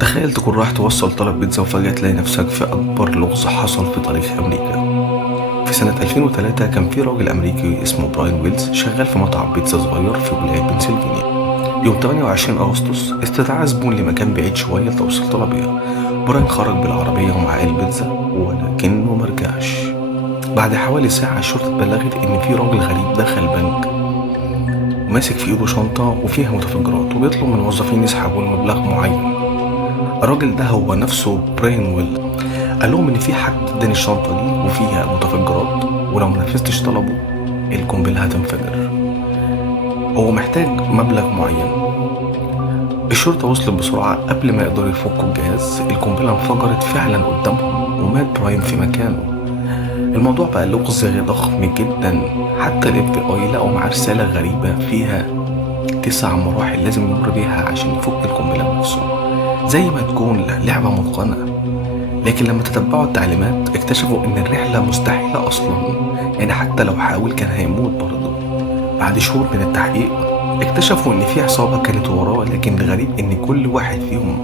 تخيل تكون رايح توصل طلب بيتزا وفجأة تلاقي نفسك في أكبر لغز حصل في تاريخ أمريكا. في سنة 2003 كان في راجل أمريكي اسمه براين ويلز شغال في مطعم بيتزا صغير في ولاية بنسلفانيا. يوم 28 أغسطس استدعى زبون لمكان بعيد شوية لتوصيل طلبية. براين خرج بالعربية ومعاه البيتزا ولكنه مرجعش. بعد حوالي ساعة الشرطة بلغت إن في راجل غريب دخل بنك وماسك في إيده شنطة وفيها متفجرات وبيطلب من الموظفين يسحبوا مبلغ معين. الراجل ده هو نفسه براين ويل. قال لهم إن في حد اداني الشنطة دي وفيها متفجرات ولو منفذتش طلبه القنبلة هتنفجر. هو محتاج مبلغ معين. الشرطة وصلت بسرعة قبل ما يقدروا يفكوا الجهاز. القنبلة انفجرت فعلا قدامهم ومات براين في مكانه. الموضوع بقى لغز ضخم جدا، حتى ال FBI لقوا معاه رسالة غريبة فيها 9 مراحل لازم يمر بيها عشان يفك القنبلة بنفسه، زي ما تكون لعبة متقنة. لكن لما تتبعوا التعليمات اكتشفوا ان الرحلة مستحيلة اصلا، يعني حتى لو حاول كان هيموت برضه. بعد شهور من التحقيق اكتشفوا ان في عصابة كانت وراه، لكن الغريب ان كل واحد فيهم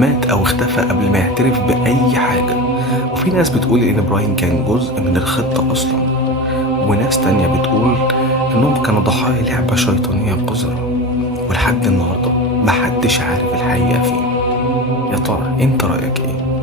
مات او اختفى قبل ما يعترف باي حاجة. وفي ناس بتقول ان براين كان جزء من الخطة اصلا، وناس تانية بتقول انهم كانوا ضحايا لعبة شيطانية قذرة. ولحد النهاردة محدش عارف الحقيقة فين. يا ترى انت رأيك ايه؟